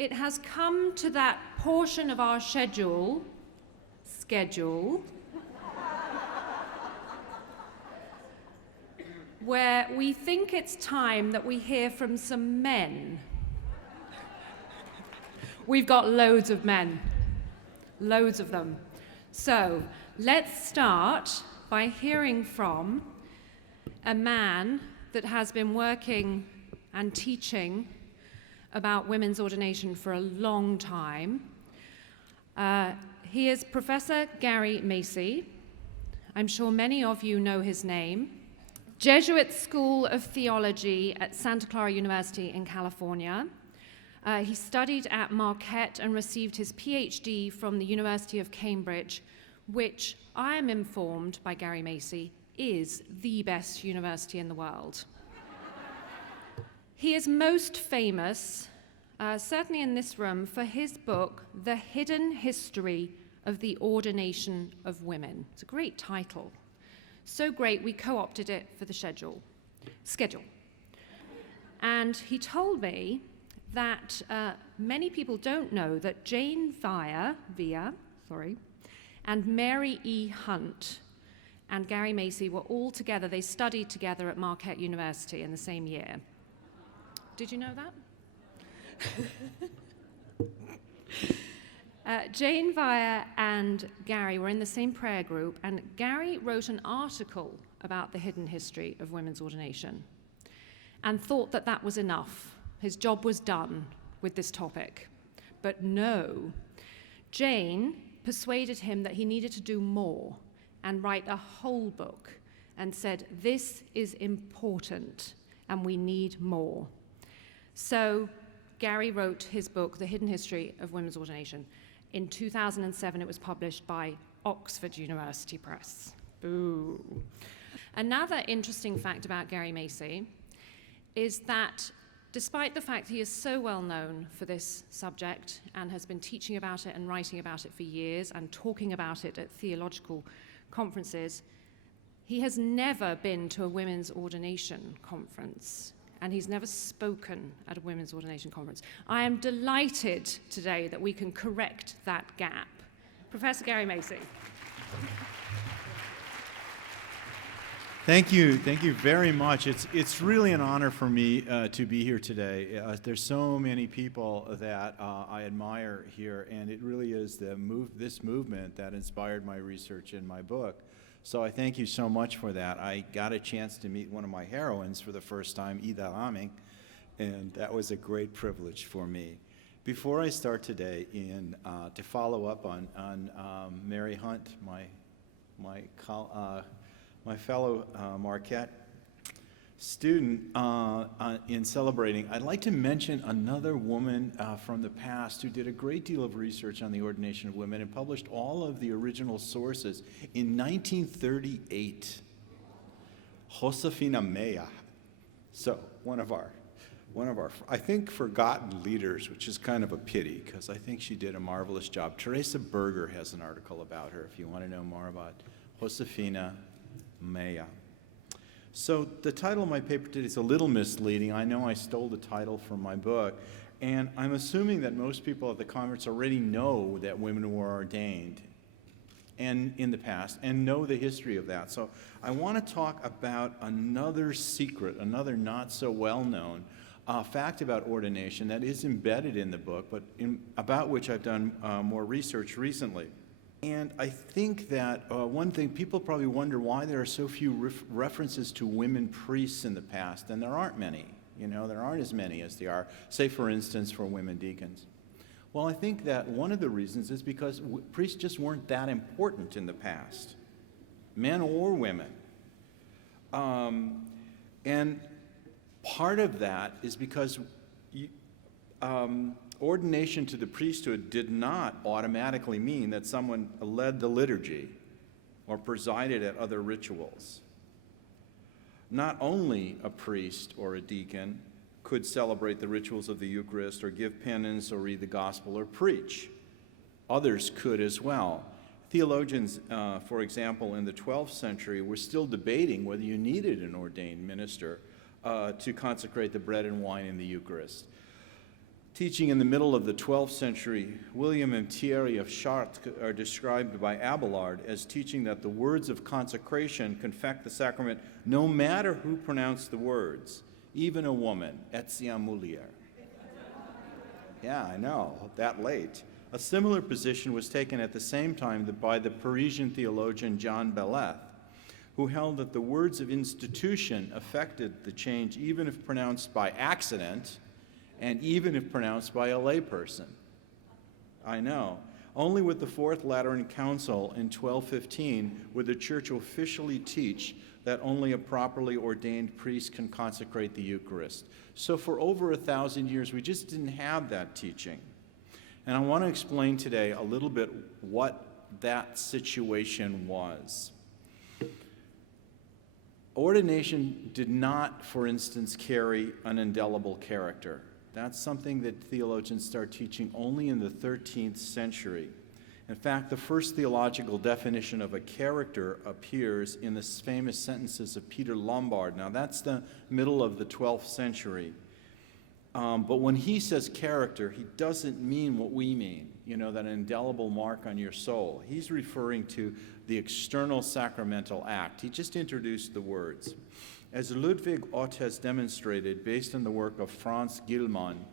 it has come to that portion of our schedule, where we think it's time that we hear from some men. We've got loads of men, loads of them. So let's start by hearing from a man that has been working and teaching about women's ordination for a long time. He is Professor Gary Macy. I'm sure many of you know his name. Jesuit School of Theology at Santa Clara University in California. He studied at Marquette and received his PhD from the University of Cambridge, which I am informed by Gary Macy is the best university in the world. He is most famous, certainly in this room, for his book, The Hidden History of the Ordination of Women. It's a great title. So great, we co-opted it for the schedule. And he told me that many people don't know that Jane Via, and Mary E. Hunt and Gary Macy were all together. They studied together at Marquette University in the same year. Did you know that? Jane Via and Gary were in the same prayer group, and Gary wrote an article about the hidden history of women's ordination and thought that that was enough. His job was done with this topic. But no, Jane persuaded him that he needed to do more and write a whole book and said, this is important and we need more. So Gary wrote his book, The Hidden History of Women's Ordination. In 2007, it was published by Oxford University Press. Boo. Another interesting fact about Gary Macy is that despite the fact he is so well known for this subject and has been teaching about it and writing about it for years and talking about it at theological conferences, he has never been to a women's ordination conference, and he's never spoken at a women's ordination conference. I am delighted today that we can correct that gap. Professor Gary Macy. Thank you very much. It's really an honor for me to be here today. There's so many people that I admire here, and it really is this movement that inspired my research in my book. So I thank you so much for that. I got a chance to meet one of my heroines for the first time, Ida Raming, and that was a great privilege for me. Before I start today, to follow up on Mary Hunt, my fellow Marquette student, in celebrating, I'd like to mention another woman from the past who did a great deal of research on the ordination of women and published all of the original sources in 1938, Josefina Maya. So one of our, I think, forgotten leaders, which is kind of a pity because I think she did a marvelous job. Teresa Berger has an article about her if you want to know more about Josefina Maya. So the title of my paper today is a little misleading. I know I stole the title from my book, and I'm assuming that most people at the conference already know that women were ordained and in the past and know the history of that. So I want to talk about another secret, another not so well-known fact about ordination that is embedded in the book, but about which I've done more research recently. And I think that one thing, people probably wonder why there are so few references to women priests in the past, and there aren't many. There aren't as many as there are, say, for instance, for women deacons. Well, I think that one of the reasons is because priests just weren't that important in the past, men or women. And part of that is because ordination to the priesthood did not automatically mean that someone led the liturgy or presided at other rituals. Not only a priest or a deacon could celebrate the rituals of the Eucharist or give penance or read the gospel or preach. Others could as well. Theologians, for example, in the 12th century were still debating whether you needed an ordained minister to consecrate the bread and wine in the Eucharist. Teaching in the middle of the 12th century, William and Thierry of Chartres are described by Abelard as teaching that the words of consecration confect the sacrament no matter who pronounced the words, even a woman, Etienne Moulier. Yeah, I know, that late. A similar position was taken at the same time by the Parisian theologian John Beleth, who held that the words of institution affected the change even if pronounced by accident, and even if pronounced by a layperson. I know. Only with the Fourth Lateran Council in 1215 would the Church officially teach that only a properly ordained priest can consecrate the Eucharist. So for over 1,000 years, we just didn't have that teaching. And I want to explain today a little bit what that situation was. Ordination did not, for instance, carry an indelible character. That's something that theologians start teaching only in the 13th century. In fact, the first theological definition of a character appears in the famous sentences of Peter Lombard. Now, that's the middle of the 12th century. But when he says character, he doesn't mean what we mean, that indelible mark on your soul. He's referring to the external sacramental act. He just introduced the words. As Ludwig Ott has demonstrated, based on the work of Franz Gilman,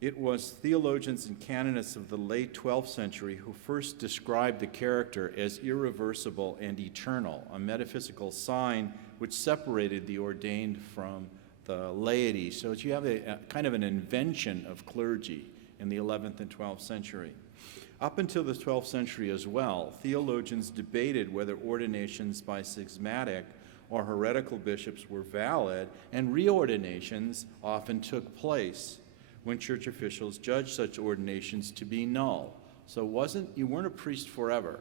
it was theologians and canonists of the late 12th century who first described the character as irreversible and eternal, a metaphysical sign which separated the ordained from the laity. So you have a kind of an invention of clergy in the 11th and 12th century. Up until the 12th century as well, theologians debated whether ordinations by schismatic or heretical bishops were valid, and reordinations often took place when church officials judged such ordinations to be null. So you weren't a priest forever,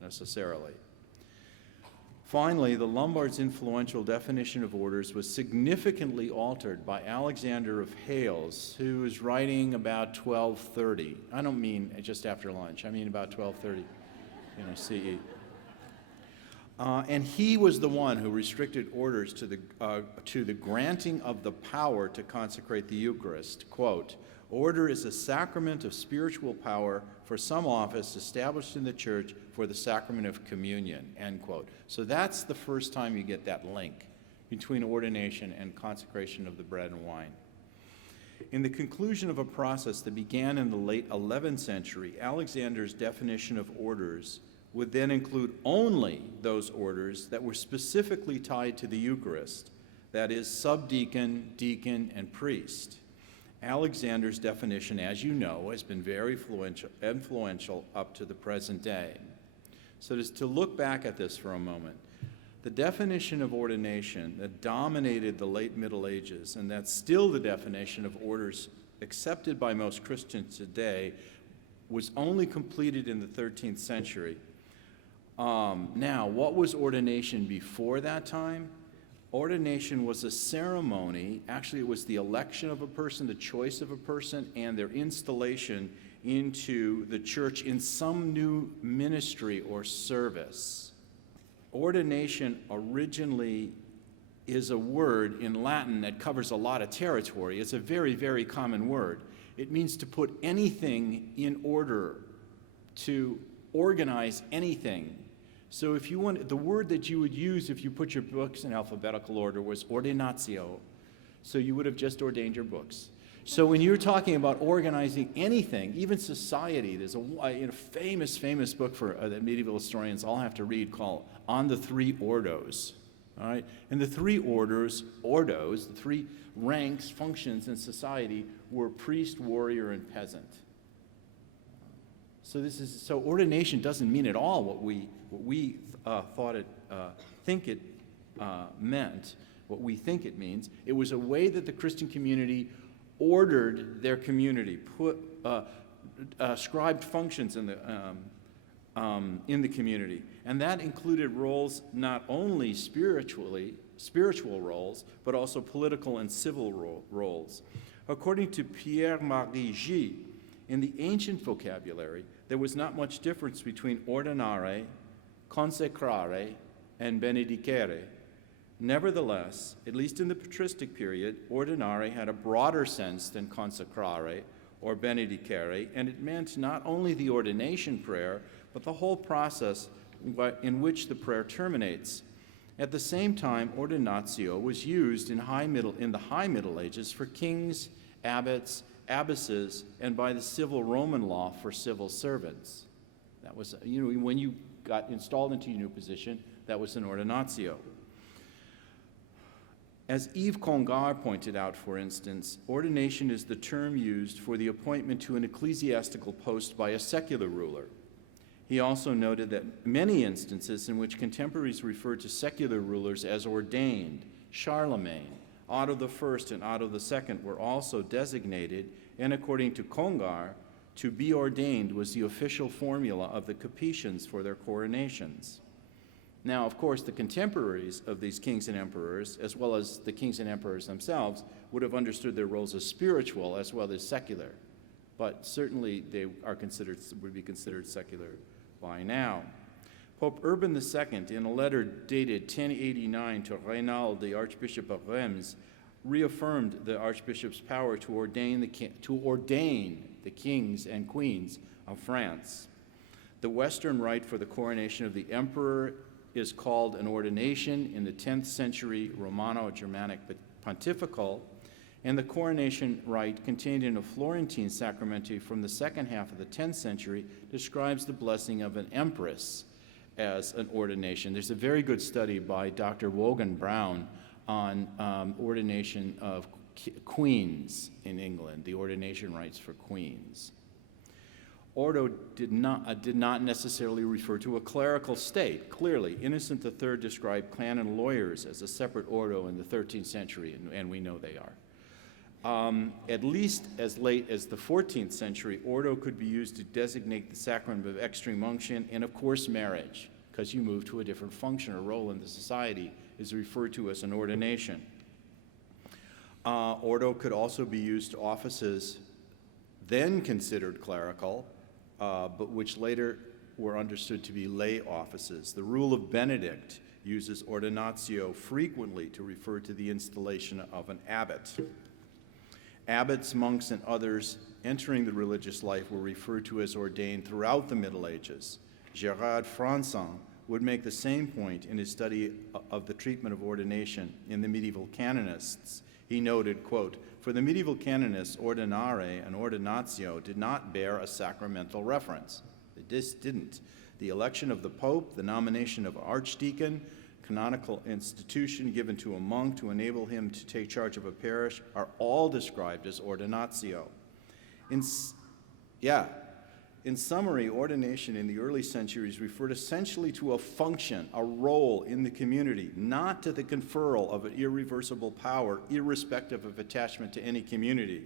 necessarily. Finally, the Lombard's influential definition of orders was significantly altered by Alexander of Hales, who was writing about 1230. I don't mean just after lunch, I mean about 1230, CE. And he was the one who restricted orders to the granting of the power to consecrate the Eucharist. Quote, "Order is a sacrament of spiritual power for some office established in the church for the sacrament of communion," end quote. So that's the first time you get that link between ordination and consecration of the bread and wine. In the conclusion of a process that began in the late 11th century, Alexander's definition of orders would then include only those orders that were specifically tied to the Eucharist, that is, subdeacon, deacon, and priest. Alexander's definition, as you know, has been very influential up to the present day. So just to look back at this for a moment, the definition of ordination that dominated the late Middle Ages, and that's still the definition of orders accepted by most Christians today, was only completed in the 13th century. Now, what was ordination before that time? Ordination was a ceremony. Actually, it was the election of a person, the choice of a person, and their installation into the church in some new ministry or service. Ordination originally is a word in Latin that covers a lot of territory. It's a very, very common word. It means to put anything in order, to organize anything. So if you want, the word that you would use if you put your books in alphabetical order was ordinatio. So you would have just ordained your books. So when you're talking about organizing anything, even society, there's a famous book for that medieval historians all have to read called On the Three Ordos. All right? And the three ordos, the three ranks, functions in society were priest, warrior, and peasant. So ordination doesn't mean at all what we think it meant, what we think it means. It was a way that the Christian community ordered their community, ascribed functions in the community, and that included roles not only spiritual roles, but also political and civil roles. According to Pierre-Marie Gilles, in the ancient vocabulary, there was not much difference between ordinare, consecrare, and benedicere. Nevertheless, at least in the patristic period, ordinare had a broader sense than consecrare or benedicere, and it meant not only the ordination prayer, but the whole process in which the prayer terminates. At the same time, ordinatio was used in the High Middle Ages for kings, abbots, abbesses, and by the civil Roman law for civil servants. That was, when you got installed into your new position, that was an ordinatio. As Yves Congar pointed out, for instance, ordination is the term used for the appointment to an ecclesiastical post by a secular ruler. He also noted that many instances in which contemporaries referred to secular rulers as ordained, Charlemagne, Otto I and Otto II were also designated, and according to Congar, to be ordained was the official formula of the Capetians for their coronations. Now, of course, the contemporaries of these kings and emperors, as well as the kings and emperors themselves, would have understood their roles as spiritual as well as secular. But certainly they would be considered secular by now. Pope Urban II, in a letter dated 1089 to Reynald, the Archbishop of Reims, reaffirmed the Archbishop's power to ordain the kings and queens of France. The Western rite for the coronation of the emperor is called an ordination in the 10th century Romano-Germanic pontifical, and the coronation rite contained in a Florentine sacramental from the second half of the 10th century describes the blessing of an empress as an ordination. There's a very good study by Dr. Wogan Brown on ordination of queens in England, the ordination rites for queens. Ordo did not necessarily refer to a clerical state. Clearly, Innocent III described canon lawyers as a separate ordo in the 13th century, and we know they are. At least as late as the 14th century, ordo could be used to designate the sacrament of extreme unction and, of course, marriage, because you move to a different function or role in the society, is referred to as an ordination. Ordo could also be used to offices then considered clerical, but which later were understood to be lay offices. The Rule of Benedict uses ordinatio frequently to refer to the installation of an abbot. Abbots, monks, and others entering the religious life were referred to as ordained throughout the Middle Ages. Gérard Franson would make the same point in his study of the treatment of ordination in the medieval canonists. He noted, quote, "For the medieval canonists, ordinare and ordinatio did not bear a sacramental reference." It just didn't. The election of the Pope, the nomination of archdeacon, canonical institution given to a monk to enable him to take charge of a parish are all described as ordinatio. In summary, ordination in the early centuries referred essentially to a function, a role in the community, not to the conferral of an irreversible power, irrespective of attachment to any community.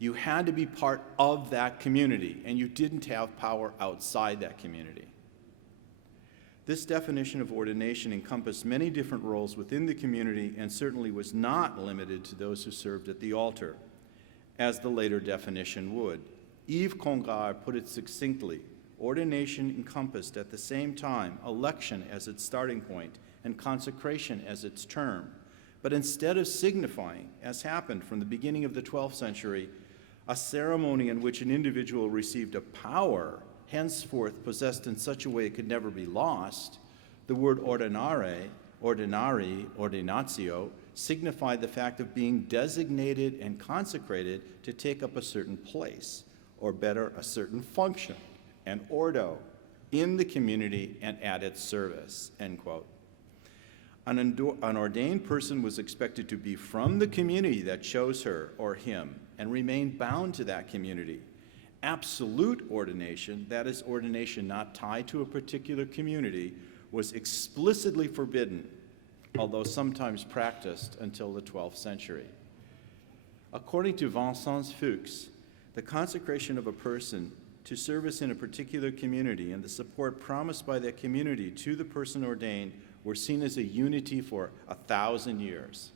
You had to be part of that community, and you didn't have power outside that community. This definition of ordination encompassed many different roles within the community and certainly was not limited to those who served at the altar, as the later definition would. Yves Congar put it succinctly: ordination encompassed at the same time election as its starting point and consecration as its term. But instead of signifying, as happened from the beginning of the 12th century, a ceremony in which an individual received a power henceforth possessed in such a way it could never be lost, the word ordinare, ordinari, ordinatio, signified the fact of being designated and consecrated to take up a certain place, or better, a certain function, an ordo, in the community and at its service, end quote. An ordained person was expected to be from the community that chose her or him and remain bound to that community. Absolute ordination, that is ordination not tied to a particular community, was explicitly forbidden, although sometimes practiced until the 12th century. According to Vincent Fuchs, the consecration of a person to service in a particular community and the support promised by that community to the person ordained were seen as a unity for 1,000 years.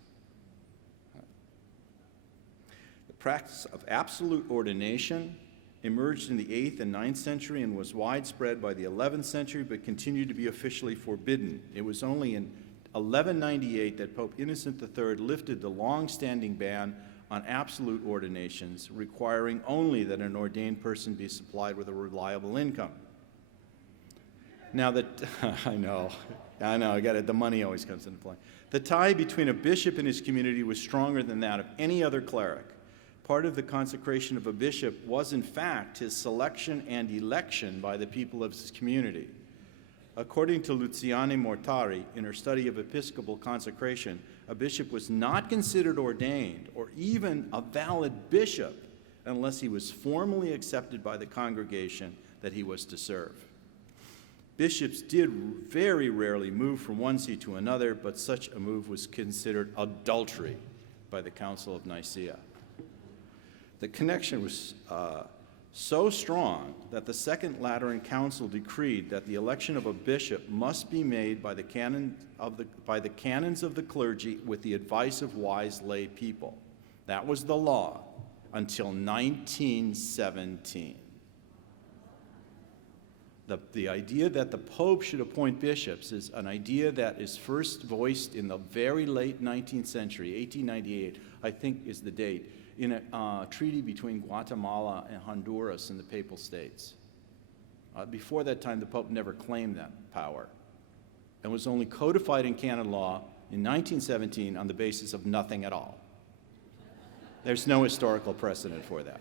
The practice of absolute ordination emerged in the 8th and 9th century and was widespread by the 11th century, but continued to be officially forbidden. It was only in 1198 that Pope Innocent III lifted the long-standing ban on absolute ordinations, requiring only that an ordained person be supplied with a reliable income. Now that, I know, I got it, the money always comes into play. The tie between a bishop and his community was stronger than that of any other cleric. Part of the consecration of a bishop was, in fact, his selection and election by the people of his community. According to Luciane Mortari, in her study of episcopal consecration, a bishop was not considered ordained or even a valid bishop unless he was formally accepted by the congregation that he was to serve. Bishops did very rarely move from one see to another, but such a move was considered adultery by the Council of Nicaea. The connection was so strong that the Second Lateran Council decreed that the election of a bishop must be made by the canons of the clergy with the advice of wise lay people. That was the law until 1917. The idea that the Pope should appoint bishops is an idea that is first voiced in the very late 19th century, 1898, I think is the date, in a treaty between Guatemala and Honduras and the Papal States. Before that time, the Pope never claimed that power and was only codified in canon law in 1917 on the basis of nothing at all. There's no historical precedent for that.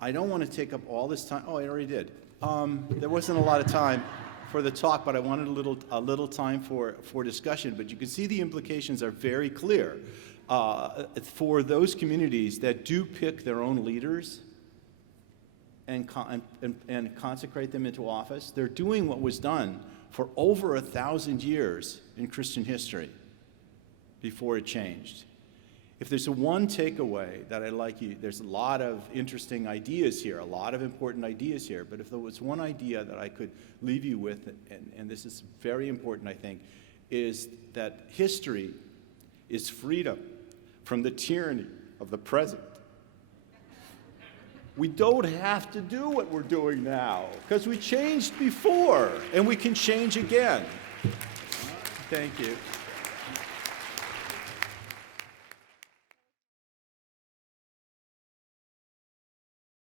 I don't want to take up all this time. Oh, I already did. There wasn't a lot of time for the talk, but I wanted a little time for discussion. But you can see the implications are very clear. For those communities that do pick their own leaders and consecrate them into office, they're doing what was done for over 1,000 years in Christian history before it changed. If there's one takeaway that I'd like you, there's a lot of interesting ideas here, a lot of important ideas here, but if there was one idea that I could leave you with, and this is very important, I think, is that history is freedom from the tyranny of the present. We don't have to do what we're doing now, because we changed before, and we can change again. Thank you.